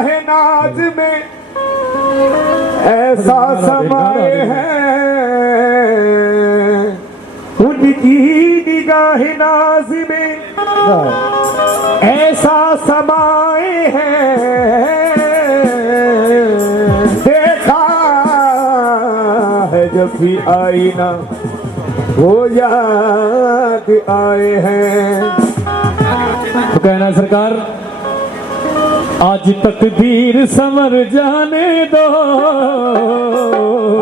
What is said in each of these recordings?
है नाज में ऐसा समय है, उनकी निगाह नाज में ऐसा समय है, देखा है जब भी आईना वो याद आए हैं। तो कहना सरकार आज तकदीर संवर जाने दो,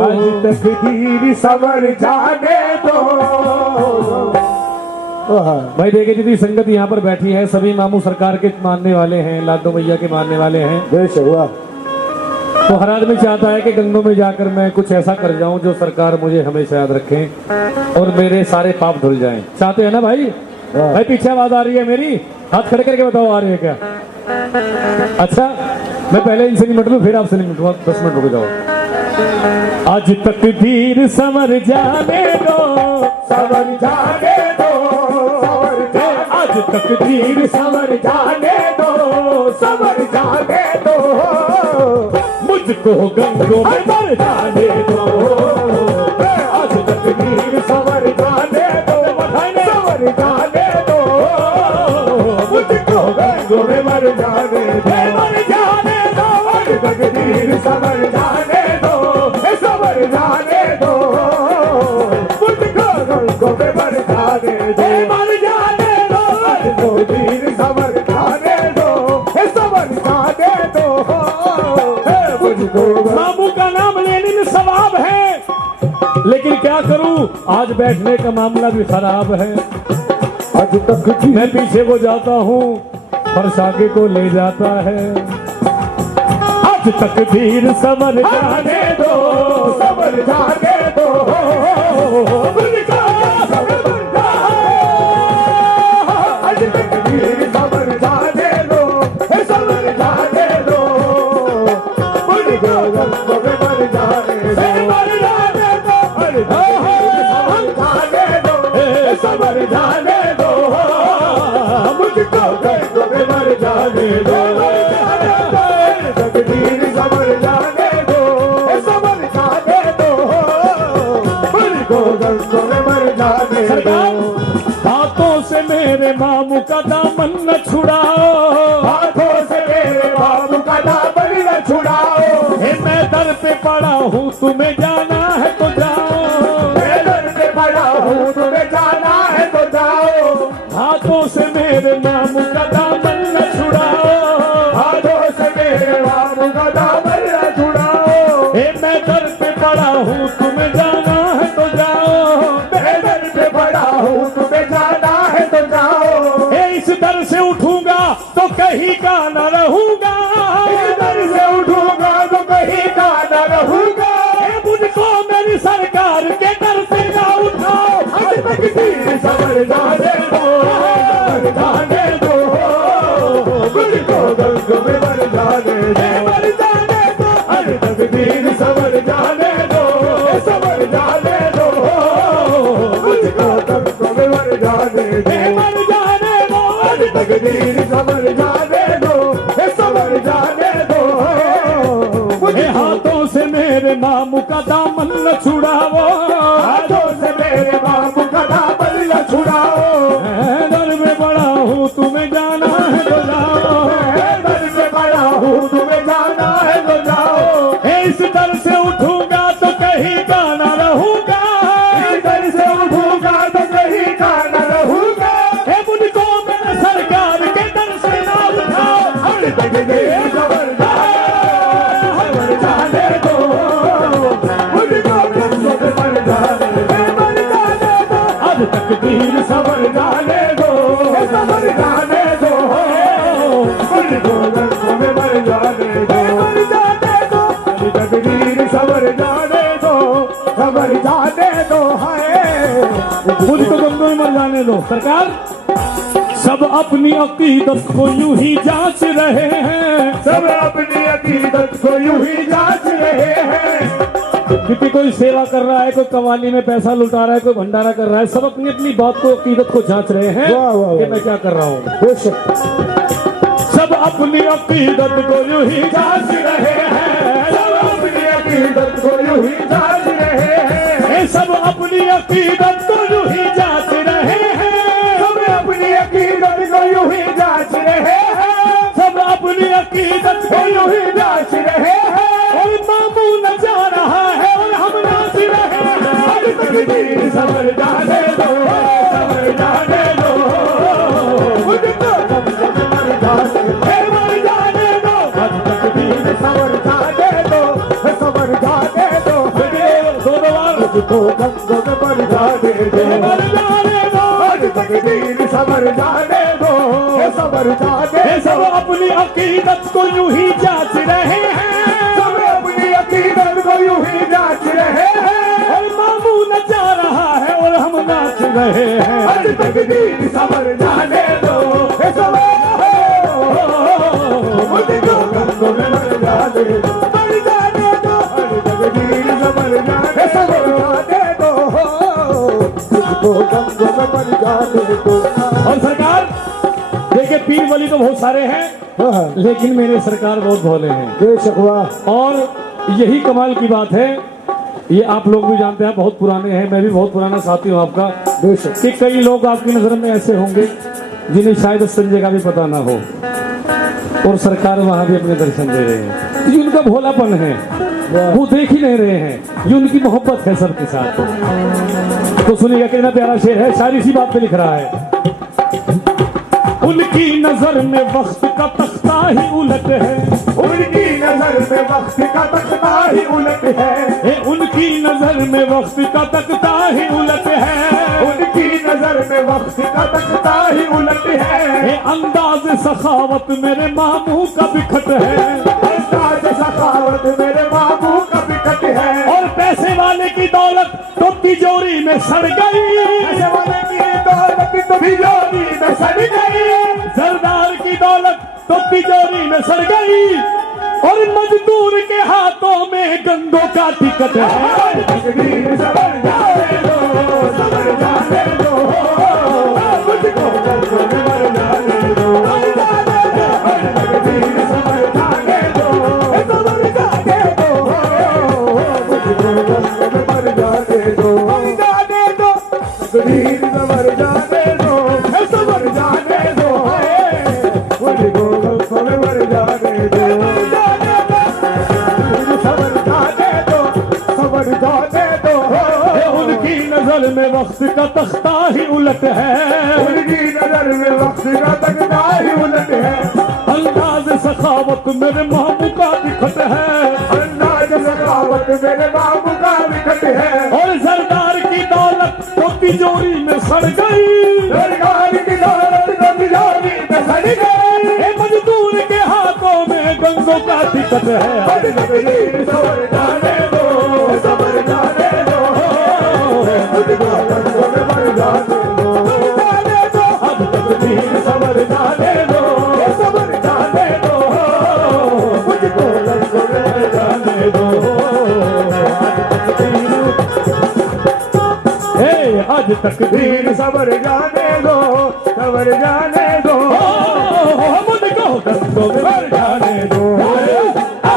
आज तकदीर संवर जाने दो। भाई देखिए जितनी संगत यहाँ पर बैठी है सभी मामू सरकार के मानने वाले हैं, लाडो भैया के मानने वाले हैं। बेशक हुआ। तो हर आदमी चाहता है कि गंगों में जाकर मैं कुछ ऐसा कर जाऊं जो सरकार मुझे हमेशा याद रखें और मेरे सारे पाप धुल जाएं। चाहते हैं ना भाई? भाई पीछे आवाज आ रही है मेरी, हाथ खड़े करके बताओ आ रही है क्या? अच्छा मैं पहले इनसे निपट लूं फिर आपसे निपटूंगा, 10 मिनट रुक जाओ। आज तकदीर संवर जाने दो, संवर जाने दो, आज तकदीर संवर जाने दो, संवर जाने दो, मुझको गंगों में मर जाने दो। आज तकदीर संवर जाने दो, संवर जाने दो, मुझको गंगों में मर जाने दो, मर जाने दो। आज तकदीर संवर जाने दो, संवर जाने दो, मुझको गंगों में मर जाने दो, मर जाने दो। आज तकदीर संवर जाने दो, संवर जाने दो, मुझको। मामू का नाम लेने में सवाब है, लेकिन क्या करूं आज बैठने का मामला भी खराब है। आज तक मैं पीछे को जाता हूं फर्श आगे को ले जाता है। आज तकदीर संवर जाने दो, संवर जाने दो, मुझको संवर आज तकदीर संवर जाने दो, संवर जाने दो, मुझको गंगों में मर जाने दो, मर जाने दो, संवर जाने दो, मुझको गंगों में मर जाने दो, तकदीर संवर जाने दो, संवर जाने दो, मुझको गंगों में मर जाने दो। हाथों से मेरे मामू का दामन न छुड़ाओ, हाथों से मेरे बाबू का दामन न छुड़ाओ, हे मैं दर पे पड़ा हूँ तुम्हें जाना है तो जाओ, मैं दर पे पड़ा हूँ तुम्हें जाना है तो जाओ, हाथों से मेरे मामू का दामन न छुड़ाओ, हाथों से मेरे बाबू का दामन न छुड़ाओ, हे मैं दर पे पड़ा हूँ तुम्हें जाना है तो जाओ, मैं दर पे पड़ा हूँ तुम्हें जाना है तो जाओ, हे इस दर से उठूंगा तो कहीं का न रहूंगा, इस दर से उठूंगा तो कहीं का न रहूंगा, हे मुझको मेरी सरकार के दर से ना उठाओ। आज तकदीर संवर जाने दो, संवर जाने दो, मुझको गंगों में मर जाने दो, मर जाने दो। आज तकदीर संवर जाने दो, संवर जाने दो, मुझको गंगों में मर जाने दो, मर जाने दो। आज तकदीर संवर जाने दो, संवर जाने दो, हे हाथों से मेरे मामू का दामन न छुड़ाओ, हाथों से मेरे बाबू का दामन न छुड़ाओ, दर में बड़ा हूँ तुम्हें जाना है तो जाओ, दर से बड़ा हूँ तुम्हें जाना है तो जाओ, हे इस दर से उठूंगा तो कहीं का न रहूंगा, इस दर से उठूंगा तो कहीं का न रहूंगा, हे मुझको मेरे सरकार के दर से ना उठाओ। आज तकदीर संवर जाने दो, मुझको गंगों में मर जाने दो, मर जाने दो। आज तकदीर संवर जाने दो, संवर जाने दो, मुझको गंगों में मर जाने दो, मर जाने दो। आज तकदीर संवर जाने दो, संवर जाने दो, है मुझको गंगों में मर जाने दो। सरकार सब अपनी अकीदत को यूं ही जांच रहे हैं, सब अपनी अकीदत को यूं ही जांच रहे हैं, क्योंकि कोई सेवा कर रहा है, कोई कवाली में पैसा लुटा रहा है, कोई भंडारा कर रहा है, सब अपनी अपनी बात को अकीदत को जांच रहे हैं वाह, वाह, वाह। कि मैं क्या कर रहा हूँ। बेशक सब सब अपनी अकीदत को यूं ही जांच रहे हैं, सब अपनी अकीदत को यूं ही जांच रहे हैं, ये सब अपनी अकीदत को यूं ही जांच रहे हैं, सब अपनी अकीदत को यूं ही जांच रहे हैं, सब अपनी अकीदत को को यूं ही जांच रहे हैं। और मामू नचा रहा है और हम नाच रहे हैं। आज तकदीर सबर जाने दो, सबर जाने दो, मुझको कब तक मर जाने दो, मर जाने दो। आज तकदीर सबर जाने दो, सबर जाने दो, दो बार मुझको कब तक मर जाने दो, मर जाने दो। आज तकदीर सबर जाने दो, सबर जाने ये सब दो। अपनी अकीदत को यूं ही जांच रहे हैं, सब अपनी अकीदत को यूं ही जांच रहे हैं, और मामू नचा रहा है और हम नाच रहे हैं। आज तकदीर सबर जाने दो, सबर मुझको गंगों में मर जाने दो, मर जाने दो। आज तकदीर सबर जाने दो, मुझको गंगों में मर जाने दो। और सरकार देखिए, पीर वली तो बहुत सारे हैं, लेकिन मेरे सरकार बहुत भोले हैं। बेशक वाह, और यही कमाल की बात है, ये आप लोग भी जानते हैं, बहुत पुराने हैं, मैं भी बहुत पुराना साथी हूँ आपका, बेशक कि कई लोग आपकी नजर में ऐसे होंगे जिन्हें शायद संजय का भी पता ना हो, और सरकार वहां भी अपने दर्शन दे रहे हैं। ये उनका भोलापन है, वो देख ही नहीं रहे हैं, ये उनकी मोहब्बत है सबके साथ। तो सुनिएगा कितना प्यारा शेर है, शायरी इसी बात पे लिख रहा है। उनकी नजर में वक्त का तख्ता ही उलट है, उनकी नजर में वक्त का तख्ता ही उलट है, उनकी नजर में वक्त का तख्ता ही उलट है, उनकी नजर में वक्त का तख्ता ही उलट है। अंदाज सखावत मेरे मामू का बिखट है, अंदाज सखावत मेरे बाबू का बिकट है, और पैसे वाले की दौलत तो तिजोरी में सड़ गई, पैसे वाले की दौलत तो तिजोरी में सड़ गई, सरदार की दौलत तो तिजोरी में सड़ गई, और मजदूर के हाथों में गंगों का टिकट है। तकदीर सबर जाने दो, सबर जाने दो, मुझको गंगों में मर जाने दो, मर जाने दो। तकदीर सबर जाने दो, सबर जाने दो, मुझको गंगों में मर जाने दो, मर जाने दो। तकदीर सबर जाने दो, सबर जाने दो, मुझको गंगों में मर जाने दो, मर जाने दो। सबर जाने दो, सबर जाने दो, उनकी नजर में वक्त का तख्ता ही उलट है, उनकी नजर में वक्त का तख्ता ही उलट है, अंदाज सखावत मेरे मामू का बिखट है, अंदाज सखावत मेरे बाबू का विकट है, और सरदार की दौलत तो तिजोरी में सड़ गई, सरकार की दौलत तो तिजोरी में सड़ गई, मजदूर के हाथों में गंगों का टिकट है। आज तकदीर सबर जाने दो, सबर जाने दो, मुझको गंगों में मर जाने दो, जाने दो। आज तकदीर सबर जाने दो, सबर जाने दो, मुझको गंगों में मर जाने दो, आज तकदीर सबर जाने दो, सबर जाने दो, मुझको गंगों में मर जाने दो, सबर जाने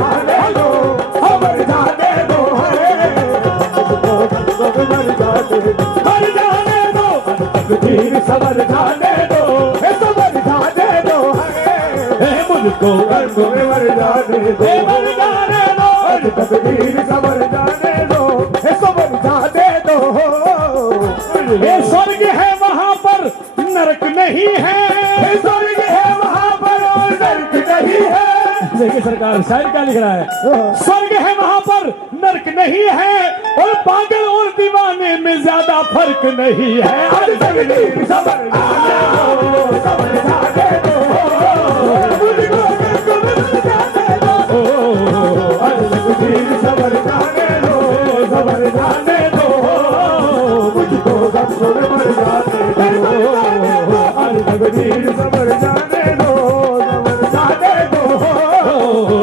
दो, सबर जाने दो, मुझको मर जाने दो, मर जाने दो, तकदीर सबर जाने दो, सबर जाने दो, मुझको गंगों में मर जाने दो, मर जाने दो, आज तकदीर सबर जाने दो, सबर जाने दो। ये स्वर्ग है वहाँ पर नरक नहीं है, स्वर्ग है वहाँ पर और नरक नहीं है। देखिए सरकार शायर क्या लिख रहा है, स्वर्ग है वहाँ पर नरक नहीं है, और पागल और दीवाने में ज्यादा फर्क नहीं है। आज तकदीर सबर जाने दो, सबर जाने दो, मुझको गंगों में मर जाने दो, आज तकदीर सबर जाने दो, सबर जाने दो, मुझको गंगों में मर जाने दो, आज तकदीर सबर जाने दो, सबर जाने दो,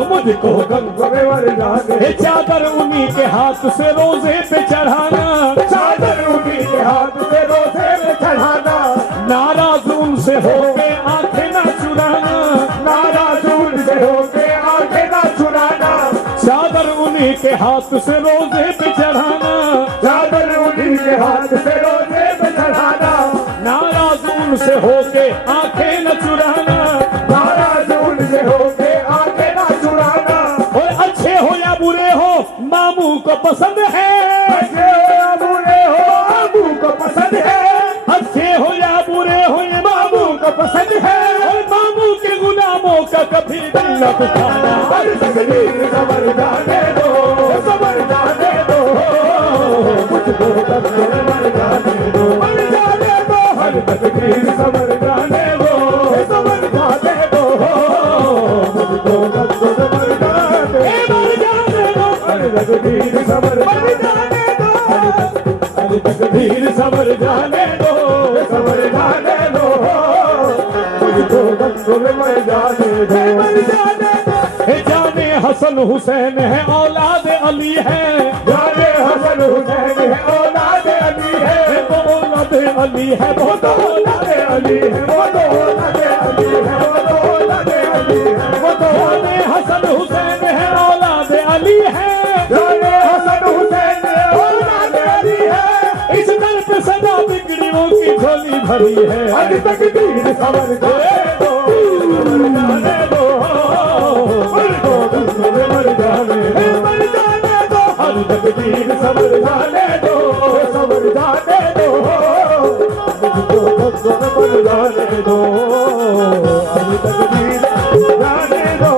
मुझको गंगों में मर जाने ये चादर उन्हीं के हाथ से रोजे पे चढ़ाना, चादर उन्हीं के हाथ से रोजे में चढ़ाना, नाराज उनसे हो के आंखें ना के हाथ से रोजे पे चढ़ाना, चादर उन्हीं के हाथ से रोजे पे चढ़ाना, नाराज उनसे होके आंखें न चुराना, नाराज उनसे होके आके ना चुराना, और अच्छे हो या बुरे हो मामू को पसंद है, अच्छे हो या बुरे हो मामू को पसंद है, अच्छे हो या बुरे हो ये मामू को पसंद है, और मामू के गुलामों का कभी दिल न दुखाना। हर तकदीर सबर जाने दो, सबर जाने दो, मुझको तक मर जाने दो, मर जाने दो, हर तकदीर सबर जाने दो, सबर जाने दो, मुझको तक मर जाने दो, हर तकदीर सबर जाने दो, हर तकदीर सबर जाने दो, सबर जाने दो, मुझको तक मर जाने दो, मर जाने दो। जाने हसन हुसैन है औलाद अली है, जाने हसन हुसैन है औलाद अली है, वो औलाद अली है, वो वो तो औलाद अली है, वो तो औलाद अली है, वो तो औलाद अली है, वो तो जाने हसन हुसैन है औलाद अली है, जाने हसन हुसैन है औलाद अली है, इस दर पे सदा बिगड़ियों की झोली भरी है। आज तक दीन सबर जाने दो, जाने दो, मुझको मर जाने दो, मर जाने दो, आज तक दीन सबर जाने दो, सबर जाने दो, मुझको मर जाने दो, आज तक दीन जाने दो।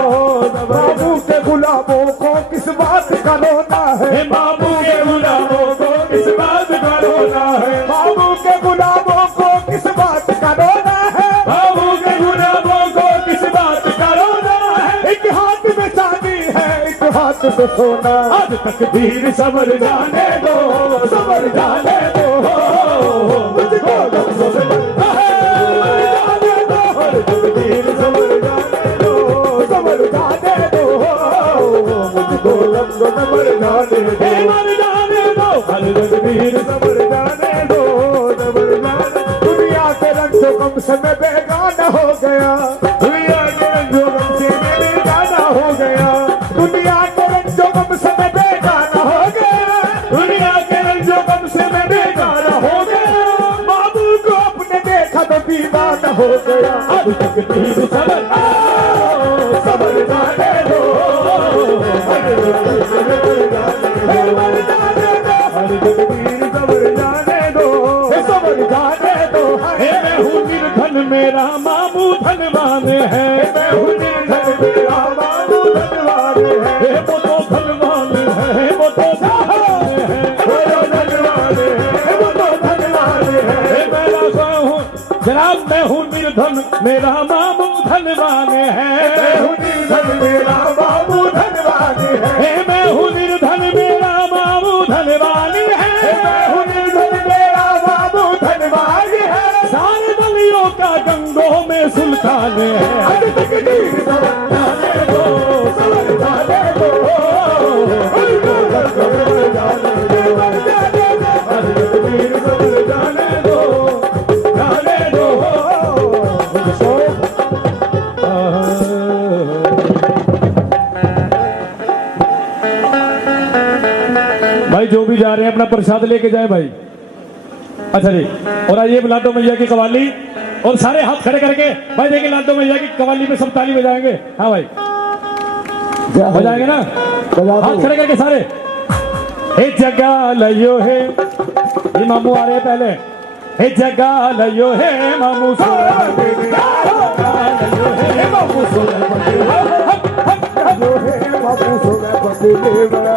बाबू के गुलाबों को किस बात का रोना है, बाबू के गुलामों को किस बात का रोना है, बाबू के गुलाबों को किस बात का रोना है, बाबू के गुलामों को किस बात का रोना है। एक हाथ में चांदी है, एक हाथ में सोना, आज तक धीर सबर जाने दो, सबर जाने दो, मुझको सबर जाने दो, हर तकदीर सबर जाने दो, सबर जाने दो, मुझको सबर जाने दो, मर जाने दो, हर तकदीर सबर जाने दो, सबर जाने। दुनिया के रंगो गम से मैं बेगाना हो गया, दुनिया के रंगो गम से मैं बेगाना हो गया, दुनिया के रंगो गम से मैं बेगाना हो गया, दुनिया के रंगो गम से मैं बेगाना हो गया, बाबू को अपने देखा तो दीवाना हो गया, अब तक तीर सबर सबर जाने दो, हर तकदीर सबर जाने दो, सबर जाने दो, मैं हूँ निर्धन मेरा मामू धनवान है, मैं हूँ निर्धन मेरा बाबू धनवान है, वो तो धनवान है, वो तो धनवान है, वो तो धनवान है, वो तो धनवान है, मेरा हूँ जनाब, मैं हूँ निर्धन मेरा मामू धनवान है, मैं हूँ निर्धन मेरा बाबू धनवान है, मैं हूँ निर्धन मेरा मामू धनवान है, मैं हूँ निर्धन मेरा बाबू धनवान है, सारे बलियों का गंगों में सुल्तान है। आज तक तीर सबर जाने दो, सबर जाने दो, मुझको सबर जाने दो, सबर जाने दो, आज तक तीर सबर जाने दो, जाने दो, मुझको भाई जो भी जा रहे हैं अपना प्रसाद लेके जाए भाई। अच्छा जी, और आइए लाडो मैया की कवाली, और सारे हाथ खड़े करके भाई देखिए लाडो मैया की कवाली में सब ताली बजाएंगे। हाँ भाई बजाएंगे ना, हाथ खड़े करके सारे। हे जगा लयो है, ये मामू आ रहे हैं पहले। हे जगा लयो है मामू सो, बाबू सोना जो है बाबू सोना बंगले में,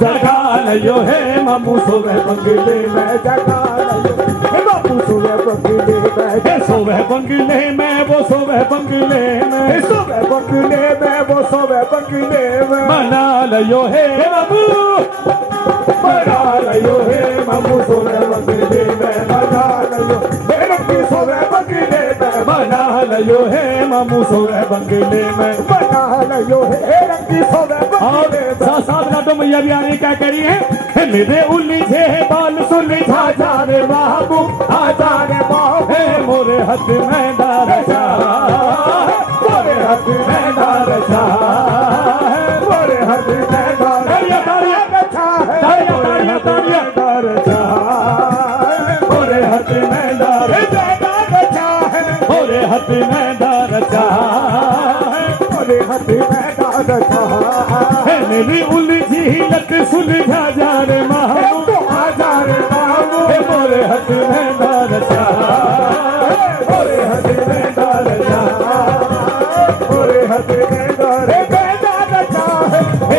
जगा लयो है मामू सो बंगले में जगा हे बाबू सोना बंगले में, सोवे बंगले में, वो सोवे बंगले में, सोवे बंगले में, वो सोवे बंगले में, मना लयो है बाबू, बना लियो है मामू सोना बंगले में, बना लियो मेरे की सोवे बंगले में, मना लयो है मामू सोवे बंगले में। बना लियो है रंगी सोवे और बंगले में, साथ साथ लाडो मैया भी आ रही, क्या कह रही है? मेरे उलझे है बाल सुलझा जा रे बाबू, आ जाने बाबू है मोरे हाथ में डार जा, मोरे हाथ में डाल जा, मोरे हाथ में डाल मोरे हाथ में डाल है मेरी उलझी लत सुलझा जा रे महामू तो आ जा रे बाबू है मोरे हाथ में डाल मोरे हाथ में डाल मोरे हाथ में डाल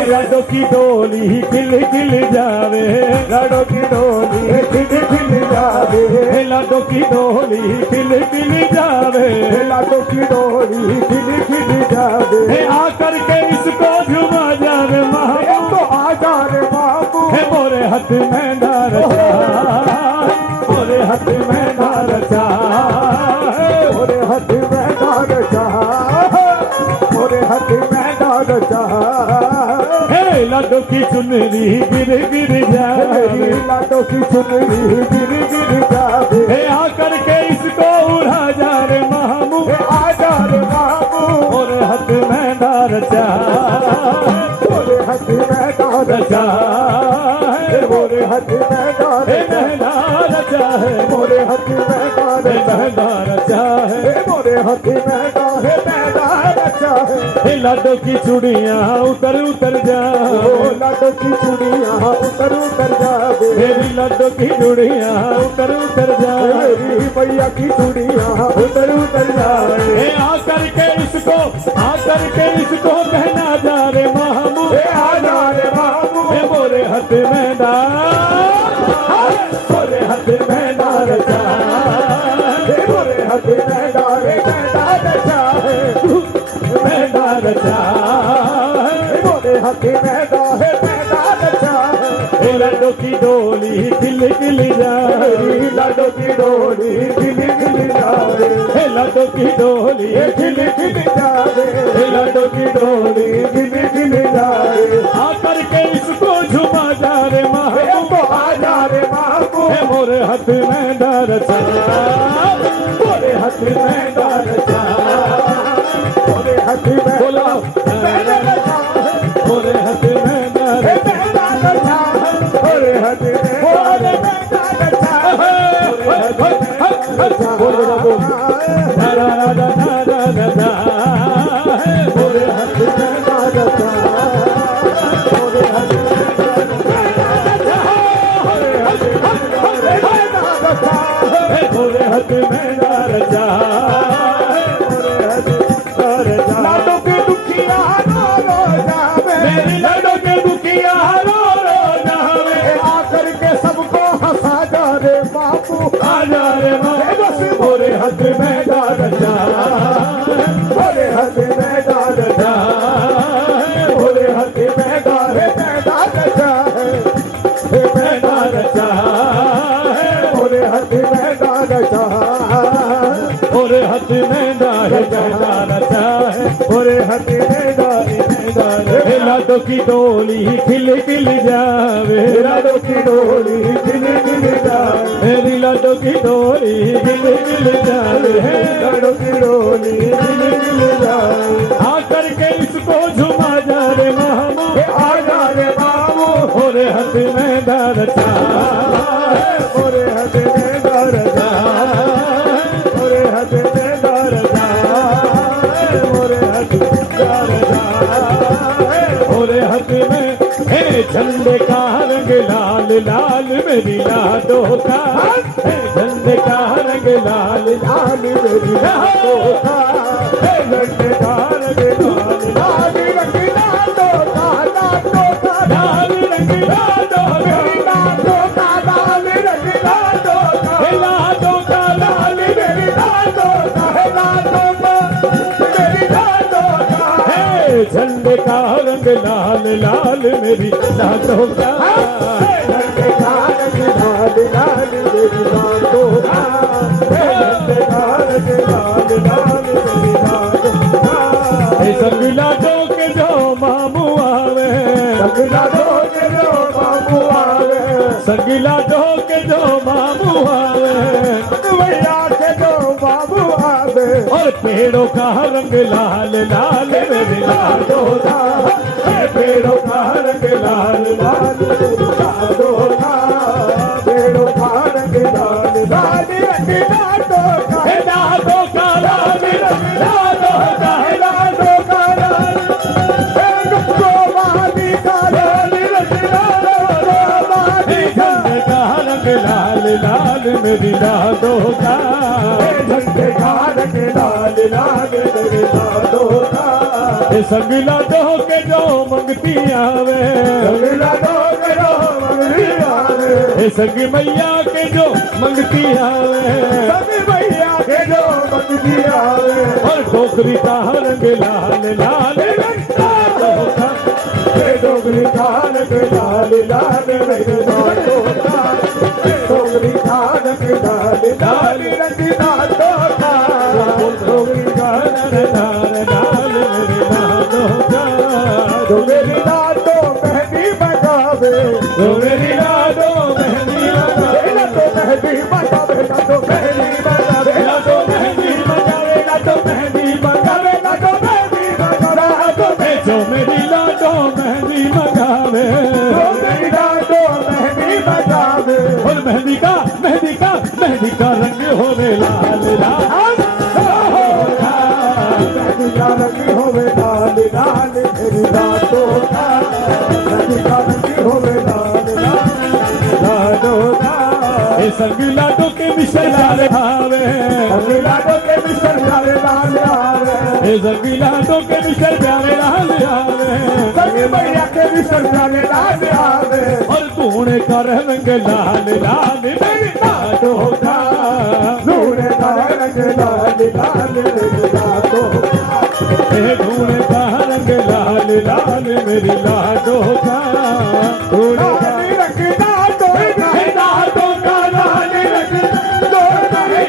लाडो की डोली खिल खिल जावे लाडो की डोली खिल खिल जावे लाडो की डोली खिल खिल जावे लाडो की डोली खिल खिल जावे आकर के इसको झुमा जावे महामू तो आ जा रे बाबू है मोरे हाथ में डाल मोरे हाथ में डाल मोरे हाथ में डाल मोरे हाथ में डाल लाडो की चुनरी गिर गिर जावे लाडो की चुनरी गिर गिर जावे आकर के इसको उड़ा जा रे महामू आ जा रे बाबू मोरे हाथ में डाल मोरे हाथ में डाल मोरे हाथ में डाल चाहे मोरे हाथ में डाल चाहे मोरे हाथ में डाल चाहे लाडो की चूड़ियाँ उतर उतर जा लाडो की चूड़ियाँ उतर उतर जावे मेरी लाडो की चूड़ियाँ उतर उतर जा मेरी भैया की चूड़ियाँ उतर उतर जावे आकर के इसको कहना जा रे महामू आ जा रे बाबू मोरे हाथ में डाल मोरे हाथ में डाल मोरे हाथ में डाल चाहे मैं डाल मोरे हाथ में डाल चाहे लाडो की डोली खिल खिल जाए लाडो की डोली खिल खिल जावे लाडो की डोली खिल खिल जावे लाडो की डोली खिल खिल जावे आकर के इसको झुमा जा रे महामू तो आ जा रे बाबू मोरे हाथ में डाल मोरे हाथ में डाल मोरे हाथ में बोलो मोरे हाथ में डाल मोरे हाथ में बोल दा दा दा दा दा दा मोरे हाथ में मोरे हाथ मोरे हाथ में डाल लाडो के दुखिया रो जावे मेरी लाडो के दुखिया रो रो जावे आकर के सबको हंसा जा रे बापू आ जा रे बस मोरे हाथ में डाल मोरे हाथ में डाल मोरे हाथ में डाल चाहे मैं डाल मोरे हाथ में डाल चाहे मोरे हाथ में डाल चाहे मोरे हाथ में डाल लाडो की डोली खिल खिल जावे लाडो की डोली खिल खिल जावे मेरी लाडो की डोली खिल खिल जावे लाडो की डोली खिल खिल जावे आकर के इसको झुमा जा रे महामू आ जा रे बाबू मोरे हाथ में डाल मोरे हाथ में डाल मोरे हाथ में डाल मोरे हाथ में डाल मोरे हाथ में है झंडे का रंग लाल लाल मेरी लाडो का है झंडे का रंग लाल लाल मेरी लाडो का झंडे का रंग लाल लाल रंग लाडो का लाल रंग लाडो मेरी लाडो का लाल रंग लाडो का लाडो का लाल मेरी लाडो का लाडो का मेरी लाडो का है झंडे का रंग लाल लाल मेरी लाडो का झंडे का रंग लाल लाल मेरी लाडो का झंडे का रंग लाल लाल मेरी लाडो का संग लाडो के जो मामू आवे संग लाडो के जो बाबू आवे संग लाडो के जो मामू आवे भैया के जो बाबू आवे और पेड़ों का रंग लाल लाल मेरी लाडो का पेड़ों का रंग लाल लाल मेरी लाडो का पेड़ों का रंग लाल लाल रंग लाडो का लाडो का लाल रंग लाडो का लाडो का लाल रंग लाल लाल मेरी लाडो का, झंडे का रंग लाल लाल मेरी लाडो का, संग लाडो के जो मंगती आवे, संग लाडो के जो मंगती आवे, संग मैया के जो मंगती आवे, संग मैया के जो मंगती आवे, और टोकरी का रंग लाल लाल लाडो का, डोगरी का रंग लाल लाल मेरी लाडो का, डोगरी का रंग लाल लाल रंग लाडो का, डोगरी का रंग लाल लाल मेरी लाडो का, जो मेरी लाडो मेहंदी बजावे, तो मेरी लाडो मेहंदी तो मेहंदी बजावे, तो मेहंदी बजावे, लाडो मेहंदी बजावे, तो मेहंदी बजावे, तो मेहंदी बजावे, तो जो मेरी लाडो मेहंदी मंगावे, मेरी लाडो मेहंदी बजावे, और मेहंदी का रंग होवे लाल लाल, मेहंदी का रंग होवे लाल लाल मेरी लाडो का, मेहंदी का रंग होवे लाल लाल लाडो का, ए संग लाडो के मिश्र लाल आवे, संग लाडो के मिश्र लाल लाल आवे, ए संग लाडो के मिश्र प्यारे लाल आवे, संग मैया के मिश्र लाल लाल आवे, और तूने का रंग लाल लाल मेरी लाडो का, नूरे का रंग लाल लाल मेरी लाडो का, ए तूने का रंग लाल लाल मेरी लाडो का, तूने का रंग लाडो लाडो का लाल रंग,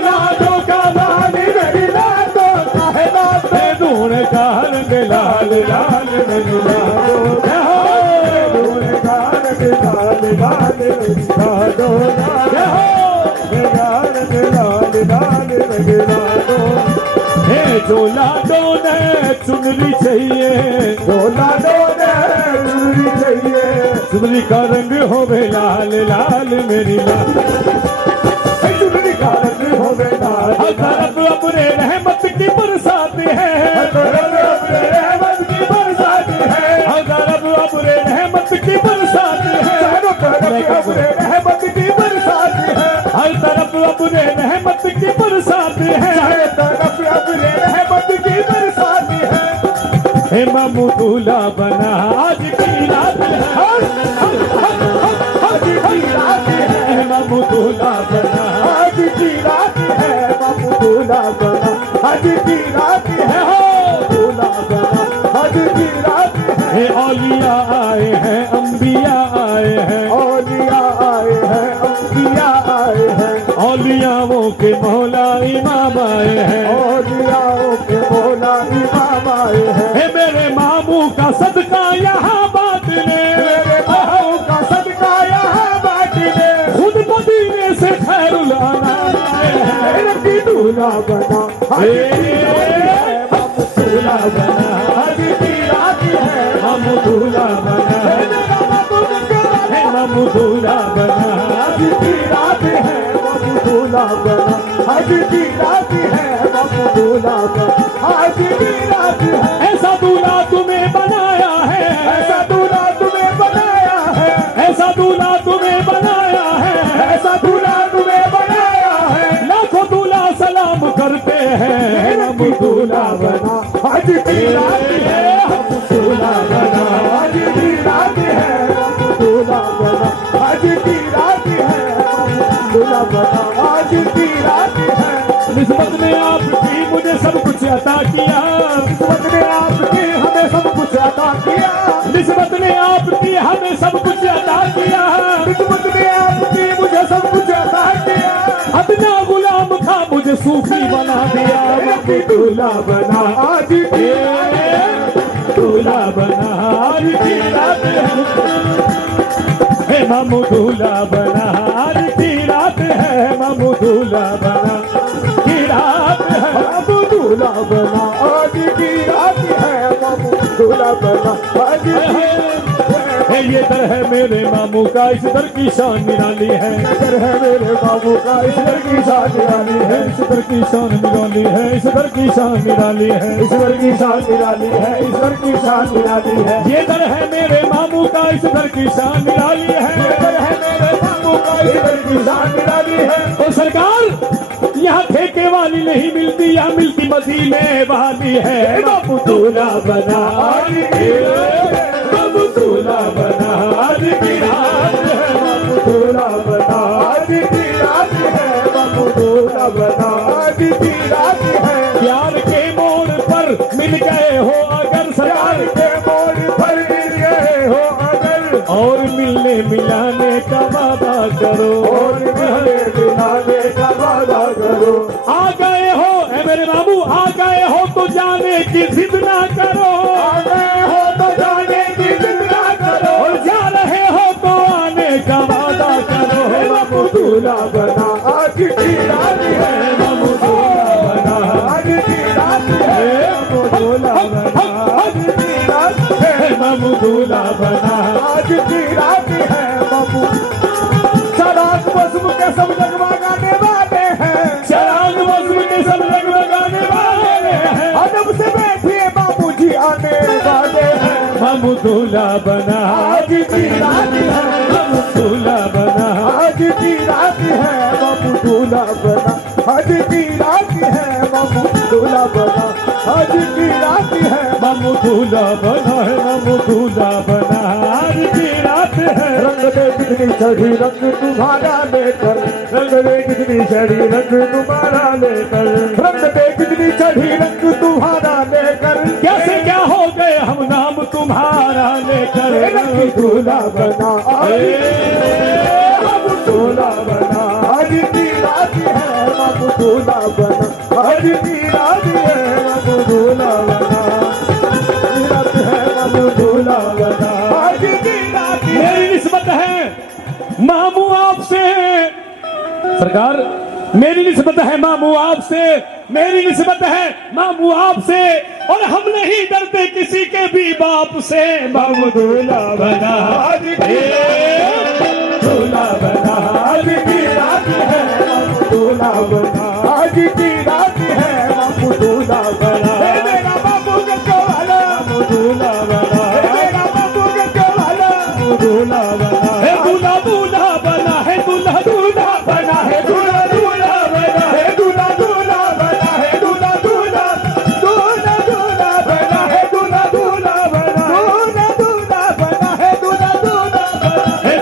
लाडो का लाल मेरी लाडो का है लाडो, ए तूने का रंग लाल लाल मेरी लाडो का, नूरे का रंग लाल लाल मेरी लाडो का, मेरा रंग लाल लाल मेरी लाडो, हे जो लाडो ने चुनरी चाहिए, जो लाडो ने चुनरी चाहिए, चुनरी का रंग होवे लाल लाल मेरी लाल, चुनरी का रंग होवे लाल, हर तरफ अपने रहमत की बरसात है, अपने रहमत की बरसात है, हर तरफ अपने रहमत की बरसात है, चारों तरफ अपने रहमत की बरसात है, हर तरफ अपने रहमत की बरसात है, चारों तरफ अपने रहमत की बरसात है, हे मामू दूल्हा बना आज की रात है, आज की रात है, हे मामू दूल्हा बना, आज की रात है, बाबू दूल्हा बना, आज की रात है, दूल्हा बना, आज की रात है, हे औलिया आए हैं अंबिया आए हैं, औलिया आए हैं, अंबिया आए हैं, औलियाओं के मौला इमाम आए हैं, औलियाओं के मौला इमाम आए हैं, हे मेरे मामू का सदका यहाँ बात ले, मेरे बहू का सदका यहाँ बांटने, खुद मदीने से खैरुल अनाम आए हैं, मेरे दूल्हा बना, आज की रात है, बाबू दूल्हा बना, आज की रात है, मामू दूल्हा बना, मेरा बाबू हे मामू दूल्हा बना, आज की रात है, बाबू दूल्हा बना, आज की रात है, बाबू दूल्हा बना, आज की रात है, ऐसा दूल्हा तुम्हें बनाया है, ऐसा दूल्हा तुम्हें बनाया है, ऐसा दूल्हा तुम्हें बनाया है, ऐसा दूल्हा तुम्हें बनाया है, लाखों दूल्हा सलाम करते हैं, मेरा दूल्हा बना, आज की रात है, बाबू दूल्हा बना, आज की रात है, बाबू दूल्हा बना, आज की रात है, बाबू दूल्हा बना, आज की रात है, निस्बत ने आपकी मुझे सब कुछ अता किया, किस्मत ने आपकी हमें सब कुछ अता किया, निस्बत ने आपकी हमें सब कुछ अता किया, किस्मत ने आपकी मुझे सब कुछ अता किया, अपना गुलाम था मुझे सूफी बना दिया, मेरा दूल्हा बना, आज की रात है, दूल्हा बना आज की रात है, हे मामू दूल्हा बना आज की रात है, मामू दूल्हा बना की रात है, बाबू दूल्हा बना, आज की रात है, बाबू दूल्हा बना, आज की रात है, ये दर है मेरे मामू का, इस दर की शान निराली है, नजर है मेरे बाबू का, ईश्वर की शान निराली है, इस दर की शान निराली है, इस दर की शान निराली है, ईश्वर की शान निराली है, ईश्वर की शान निराली है, ये दर है मेरे मामू का, इस दर की शान निराली है, नजर है मेरे बाबू का, इस घर की शान निराली है। ओ सरकार यहाँ ठेके वाली नहीं मिलती, यहाँ मिलती मदीने वाली है। बाबू दूल्हा बना आज की रात, बाबू दूल्हा बना आज की रात है। बाबू दूल्हा बना आज की रात है। बाबू दूल्हा बना आज की रात है। प्यार के मोड़ पर मिल गए हो अगर प्यार सरकार, के मोड़ पर मिल गए हो अगर, और मिलने मिलाने का वादा करो। और मिलने मिलाने का वादा करो। आ गए हो ए मेरे बाबू, आ गए हो तो जाने की जिद ना करो। आ गए हो तो जाने की जिद ना करो। और जा रहे हो तो आने का वादा करो। हे बाबू दूल्हा बना आज की रात है। बाबू दूल्हा बना आज की रात है। बाबू दूल्हा बना आज की रात है। बाबू दूल्हा बना। आज की रात है। बाबू चराग बस्म के सब जगमगाने वाले हैं। चराग बस्म के सब जगमगाने वाले हैं। अदब से बैठिए बाबू जी आने वाले हैं। बाबू दूल्हा बना। आज की रात है। बाबू दूल्हा बना। आज की रात है। बाबू दूल्हा बना आज की रात है। बाबू दूल्हा बना आज की रात है। बाबू दूल्हा बना है। बाबू दूल्हा बना आज की रात है। रंग दे कितनी चढ़ी रंग तुम्हारा लेकर, रंग दे कितनी चढ़ी रंग तुम्हारा लेकर, रंग दे कितनी चढ़ी रंग तुम्हारा लेकर। कैसे क्या हो गए हम नाम तुम्हारा लेकर। रंग दूल्हा बना आज बाबू दूल्हा बना आज की रात है। बाबू दूल्हा बना आज की रात है। बाबू दूल्हा बना रात है। बाबू दूल्हा बना आज की रात है। मेरी निस्बत है मामू आपसे सरकार, मेरी निस्बत है मामू आपसे, मेरी निस्बत है मामू आपसे, और हम नहीं डरते किसी के भी बाप से। बाबू दूल्हा बना आज की दूल्हा बना आज की रात है। बाबू दूल्हा बना आज की रात है। बाबू दूल्हा बना मेरा बाबू गंगा वाला। बाबू दूल्हा बना मेरा बाबू गंगा वाला। बाबू दूल्हा बना है दूल्हा दूल्हा बना है। दूल्हा दूल्हा बना है। दूल्हा दूल्हा बना है। दूल्हा दूल्हा बना है। दूल्हा दूल्हा दूल्हा दूल्हा बना है। दूल्हा दूल्हा बना दूल्हा दूल्हा बना है। दूल्हा दूल्हा बना है।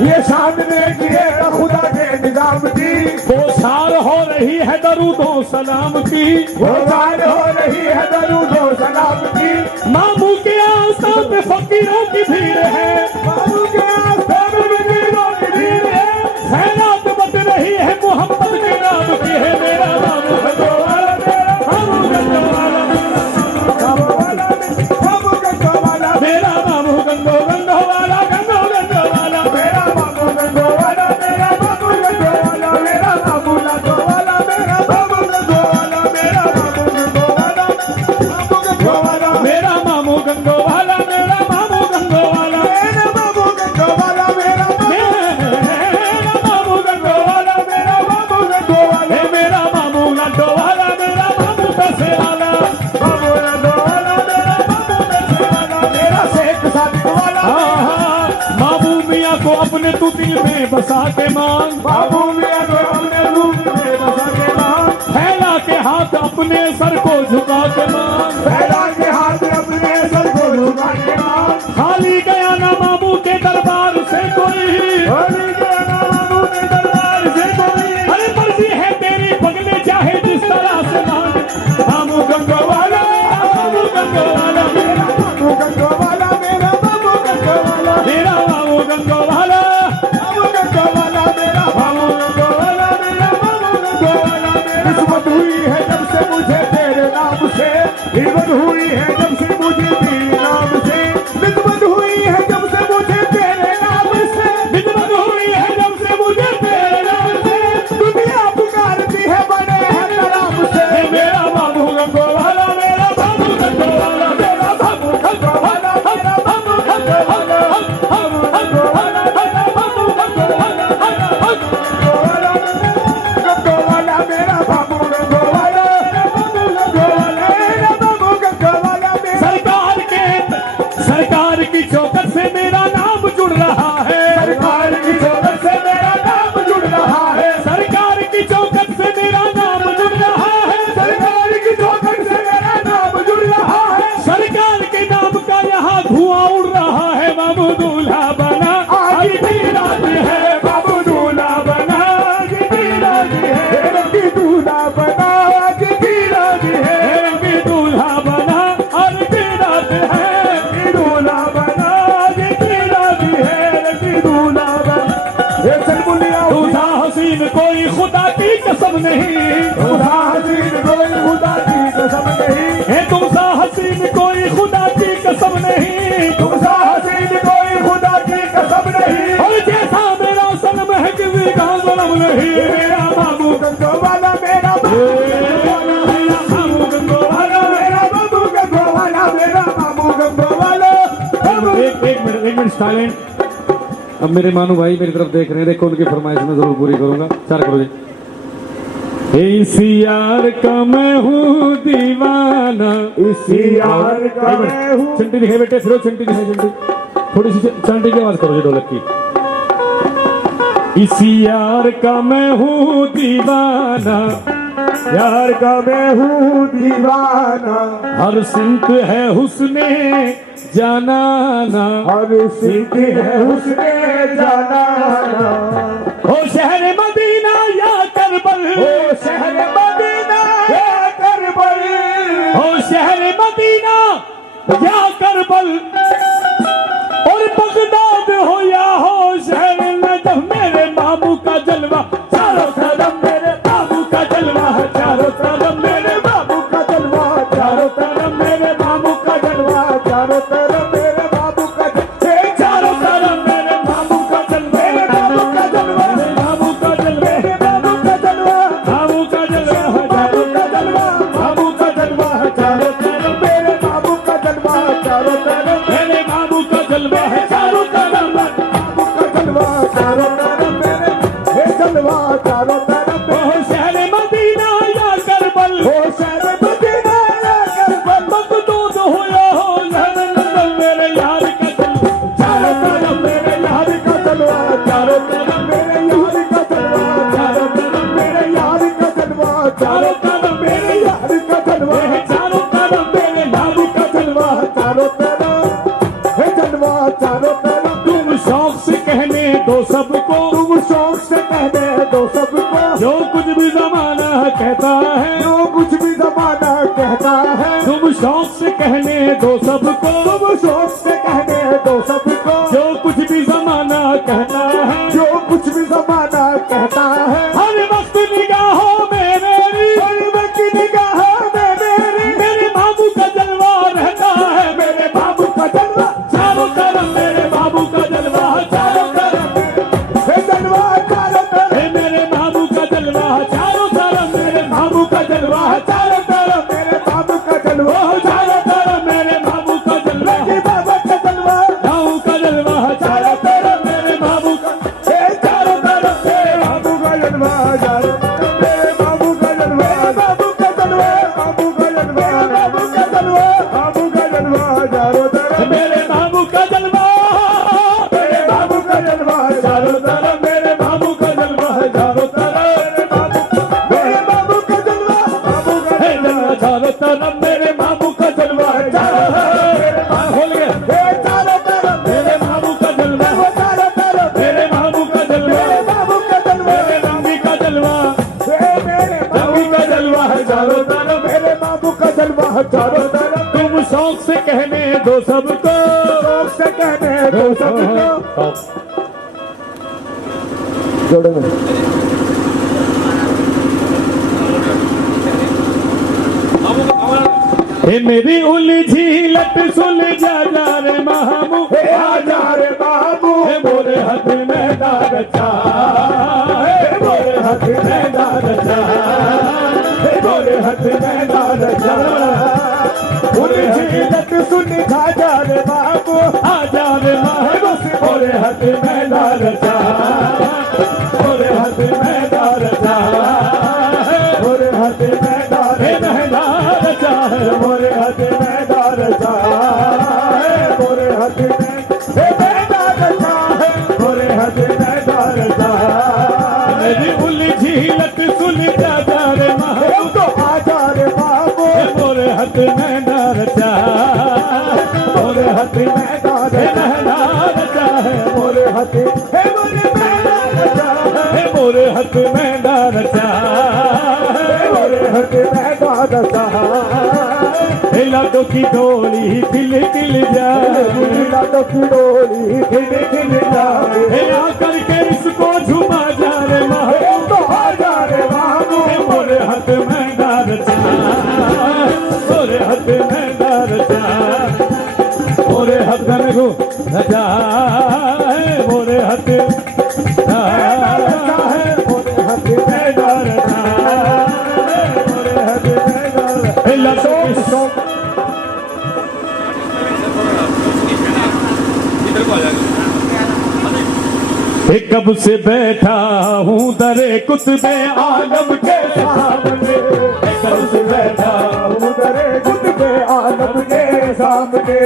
ये सामने किए खुदा के निजाम की, वो सार हो रही है दरूदो सलाम की, वो जान हो रही है दरूदो सलाम की। मामू के आस्था पे फकीरों की भीड़ है, मामू के आस्थान में फकीरों की भीड़ है, खैरात बट रही है मोहम्मद के नाम की है। मेरा मामू गंगो वाला, मेरा मामू गंगो वाला, मामू वाला, मामू गंगो वाला, मेरा मामू गंगो गंगो वाला, गंगो गंगो वाला, मेरा मामू गंगो वाला, मेरा मामू गंगो वाला, मेरा मामू गंगो वाला, मेरा मामू गंगो वाला, मेरा मामू गंगो वाला, मामू गंगो वाला, मेरा मामू गंगो वाला, मेरा मामू गंगो वाला, मेरा मामू गंगो वाला, मेरा मामू गंगो वाला, मेरा मामू गंगो वाला, मेरा मामू गंगो वाला, मेरा मामू पैसे वाला, मामू गंगो वाला, मेरा मामू पैसे वाला, मेरा शेख सादिक वाला, मामू मियाँ को अपने तू दिल में बसा के मांग, बाबू मियां को अपने रूप में बसा के मांग, फैला के हाथ अपने सर को झुका के मांग, फैला के हाथ अपने सर को झुका के मांग, खाली गया ना मामू के दरबार से कोई, होली के मामू के दरबार से कोई, अरे मर्जी है तेरी पगले चाहे जिस तरह से मांग। मामू गंगो वाला, मामू गंगो वाला, मेरा मामू गंगो वाला, मेरा मामू गंगो वाला, मेरा मामू गंगो वाला, मामू गंगो वाला, मेरा मामू गंगो वाला, मेरा मामू गंगो वाला, मेरा हिम्मत हुई है जब से मुझे तेरे नाम से, हिम्मत हुई है जब से मुझे तेरे नाम से, हिम्मत हुई है जब से मुझे तेरे नाम से, हिम्मत हुई है जब से मुझे तेरे नाम से, दुनिया पुकारती है बड़े एहतराम से, मेरा मामू गंगो वाला, मेरा मामू गंगो वाला, मेरा मामू गंगो वाला, मेरा मामू गंगो वाला, मामू गंगो वाला, मामू गंगो वाला, गंगो वाला, गंगो वाला, मेरा मामू गंगो वाला, मेरा मामू गंगो वाला, मेरा मामू गंगो वाला, सरकार की चौखट से मेरा नाम जुड़ रहा है, सरकार की चौखट से मेरा नाम जुड़ रहा है, सरकार की चौखट से मेरा नाम जुड़ रहा है, सरकार की चौखट से मेरा नाम जुड़ रहा है, सरकार के नाम का यहाँ धुआं उड़ रहा है। मामू दूल्हा बना आज की रात है, बाबू दूल्हा बना आज की रात है, रंगी दूल्हा बना आज की रात है, रंगी दूल्हा बना आज की रात है, रंगी दूल्हा बना आज की रात है, रंगी दूल्हा बना। ये चल बुलिया दूल्हा हसीन कोई खुदा की कसम नहीं, दूल्हा हसीन कोई खुदा की कसम नहीं, है दूल्हा हसीन कोई खुदा की कसम नहीं, दूल्हा हसीन कोई खुदा की कसम नहीं, और जैसा मेरा सनम है किसी का जन्म नहीं। मेरा मामू गंगो वाला, मेरा मेरा मामू गंगो वाला, मेरा मामू गंगो वाला, मेरा मामू गंगो वाला, एक मिनट साइलेंट। अब मेरे मानू भाई मेरी तरफ देख रहे हैं, देखो उनकी फरमाइश में जरूर पूरी करूंगा। चार करो जी। इस यार का मैं हूँ दीवाना, इसी यार का मैं हूँ, चिंटी दिखे बेटे, फिर चिंटी दिखे, चिंटी थोड़ी सी चंटी की आवाज करो जी ढोलक की। इसी यार का मैं हूँ दीवाना, यार का मैं हूँ दीवाना, हर सिमत है हुस्ने जानाना, हर सिख है उसने जाना, ओ शहर मदीना या करबल, ओ शहर मदीना या करबल, ओ शहर मदीना या करबल, और बगदाद हो या हो शहर नजफ, मेरे मामू का जलवा चारों तरफ, मेरे मामू का जलवा है चारों तरफ, मेरे मामू का जलवा चारों तरफ, मेरे मामू का जलवा चारों तरफ मेरे बाबू का चारों तरफ, मेरे मामू का जलवा, मेरे बाबू का जलवा, मेरे मामू का जलवा, मेरे बाबू का जलवा, मामू का जलवा है बाबू का जलवा, मामू का जलवा है चारों तरफ, मेरे बाबू का जलवा चारों तरफ, मेरे मामू का जलवा है चारों तरफ, बाबू का जलवा चारों तरफ, मेरे हे जलवा चारों तरफ, ओ शहर मदीना या करबल, ओ शहर मदीना या करबल, मखदूद हो या हो शहर नजफ, मेरे यार का जलवा चारों तरफ, मेरे यार का जलवा चारों तरफ, मेरे यार का जलवा चारों तरफ, मेरे यार का जलवा चारों तरफ, मेरे यार का जलवा चारों तरफ, मेरे मामू का जलवा चारों तरफ, हे जलवा चारों तरफ, तुम शौक से कहने दो दो सबको, जो कुछ भी जमाना कहता है, जो कुछ भी जमाना कहता है, तुम शौक से कहने दो सबको, तुम शौक से कहने दो सबको, जो कुछ भी जमाना कहता है, जो कुछ भी जमाना कहता है, हर वक्त निगाहों में मेरी, हर वक्त निगाहों में मेरी, मेरे बाबू का जलवा रहता है, मेरे बाबू का जलवा चारों तरफ मेरे बाबू का जलवा, चारों तरफ है, जलवा चारों तरफ, हे मेरे बाबू का जलवा, चारों तरफ मेरे बाबू का जलवा, चारों तरफ मेरे बाबू का जलवा, ओ चारों तरफ मेरे बाबू का जलवा, मेरे बाबा का जलवा, बाबू का जलवा, चारों तरफ मेरे बाबू का, हे चारों तरफ मेरे बाबू का जलवा, चारों तरफ मेरे बाबू का जलवा, बाबू का जलवा, बाबू का जलवा, बाबू का जलवा, बाबू का जलवा, चारों तरफ मेरे बाबू का जलवा, मेरे बाबू का जलवा, चारों तरफ मेरे बाबू का जलवा, चारों तरफ मेरे बाबू का जलवा, बाबू का हे जलवा, चारों तरफ मेरे बाबू का जलवा, चारों तरफ खोल गया, हे चारों तरफ मेरे बाबू का जलवा, चारों तरफ मेरे बाबू का जलवा, मेरे बाबू का जलवा, मेरे रंगी का जलवा, मेरे बाबू का जलवा है चारों तरफ, मेरे बाबू का जलवा है चारों तरफ, तुम शौक से कहने दो सबको, शौक से कहने दो सबको, जोड़े में हे मेरी उलझी लट सुलझा जा रे मामू, हे आजा रे बाबू, हे मोरे हाथ में दाग चा, हे मोरे हाथ में दाद चा, हे मोरे हाथ में दाद चा, उलझी लट सुन खा जा रे बाबू, आजा रे मामू, मोरे हाथ में दाद चा, मोरे हाथ में दाद चा, मोरे हाथ में दाद हे महदार चाहे मोरे हाथ में दाद चा, मोरे हाथ में दाद चा, मोरे हाथ में दाद चा, मेरी उलझी लट सुलझा जा रे मामू, तो आजा रे बाबू, हे मोरे हाथ में डार चा, मोरे हाथ में दाद हे चा, महदार चाहे मोरे हाथ हे मोरे में दाद चा, हे मोरे हाथ में डार चा, मोरे हाथ में दाद चा, हे लाडो की डोली खिल खिल जाए, गुड़िया तो किडोली खिल खिल जाए, हे आकर के इसको झुमा जा रे मामू, तो आजा रे बाबू, हे मोरे हाथ में डार चा, मोरे हाथ में डार चा, मोरे हाथ में गो जा, मोरे हाथ मोरे हाथ में डार चा, मोरे हाथ में दाद हे लाडो की शौक कब से बैठा हूँ दरे कुतबे आलम के सामने, कब से बैठा हूँ दरे कुतबे आलम के सामने,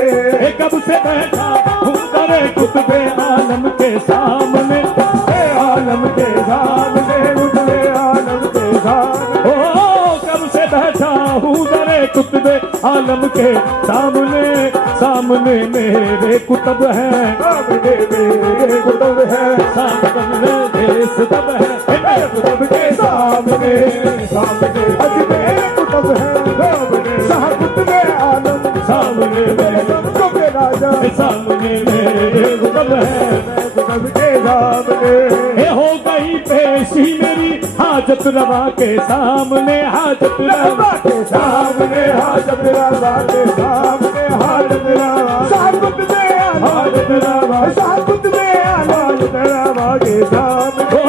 कब से बैठा हूँ दरे कुतबे आलम के सामने, आलम के सामने, उजले आलम के सामने, ओ कब से बैठा हूँ दरे कुतबे आलम के सामने, सामने मेरे कुतब हैं, सामने मेरे कुतुब है, सामने मेरे सितब है, मेरे कुतुब के सामने, सामने अज मेरे कुतुब है, सामने शाह कुतबे आलम, सामने मेरे कुतुब के राजा, सामने मेरे कुतब है, मेरे कुतुब के सामने, हे हो गई पेशी मेरी हाजत रवा के सामने, हाजत रवा रवा के सामने, हाजत रवा के सामने, हाजत रवा, शाह कुतबे आलम, हाजत रवा, शाह कुतबे आलम, हाजत रवा के सामने,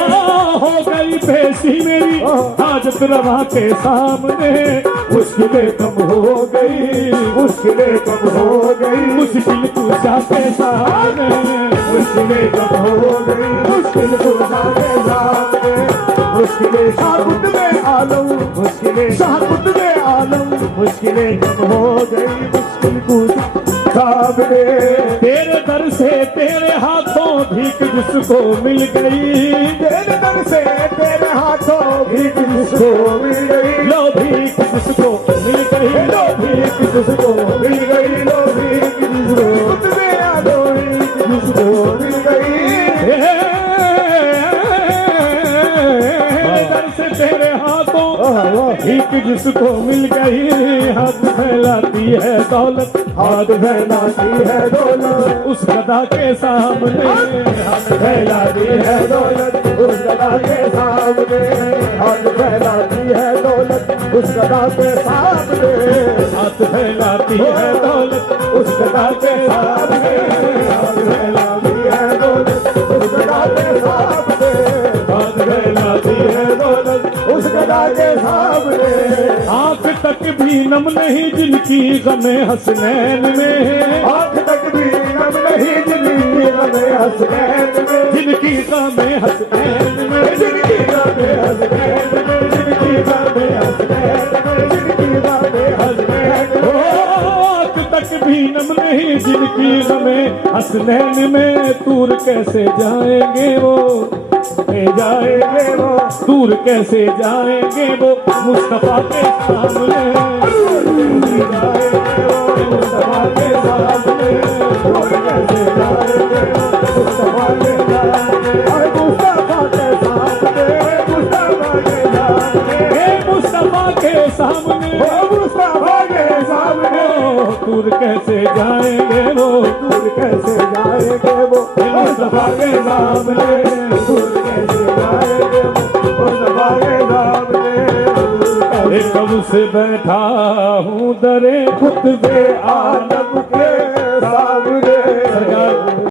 हो गई पेशी मेरी हाजत रवा के सामने, मुश्किलें कम हो गई, मुश्किलें कम हो गई, मुश्किल पूछा के सामने, मुश्किलें कम हो गई, मुश्किल खुदा के सामने, मुश्किलें शाह कुतबे आलम, मुश्किलें शाह कुतबे आलम, मुश्किलें कम हो गई, मुश्किल खुदा सामने, तेरे दर से तेरे हाथों भीख जिसको मिल गई, तेरे दर से तेरे हाथों भीख जिसको मिल गई, लो भीख जिसको मिल गई, लो भीख जिसको मिल गई, लो भीख जिसको कुतबे आलम जिसको मिल गई, जिसको मिल गई हाथ फैलाती है दौलत, हाथ फैलाती है दौलत, उस गदा के सामने हाथ फैलाती है दौलत, उस गदा के सामने, हाथ फैलाती है दौलत, उस गदा के सामने, हाथ फैलाती है दौलत, उस गदा के सामने, हाथ फैलाती है दौलत, उस गदा के सामने, हाथ फैलाती है दौलत, उस गदा के सामने। आंख तक भी नम नहीं जिनकी गमे हसनैन में, आँख तक भी नम नहीं जिनकी गमे हसनैन में, जिनकी गमे हसनैन में, जिनकी गमे हसनैन में, जिनकी गमे हसनैन में, जिनकी गमे हसनैन में। आंख तक भी नम नहीं जिनकी गमे हसनैन में, दूर कैसे जाएंगे वो, जाएंगे वो, दूर कैसे जाएंगे वो मुस्तफा के सामने, जाएंगे वो मुस्तफा के सामने, दूर कैसे जाएंगे वो मुस्तफा के सामने, अरे मुस्तफा के सामने, मुस्तफा के सामने, हे मुस्तफा के सामने, ओ मुस्तफा के सामने, दूर कैसे जाएंगे वो, दूर कैसे जाएंगे वो मुस्तफा के सामने, दूर कैसे जाएंगे वो मुस्तफा के सामने। कब से बैठा हूँ दरे खुतबे आलम के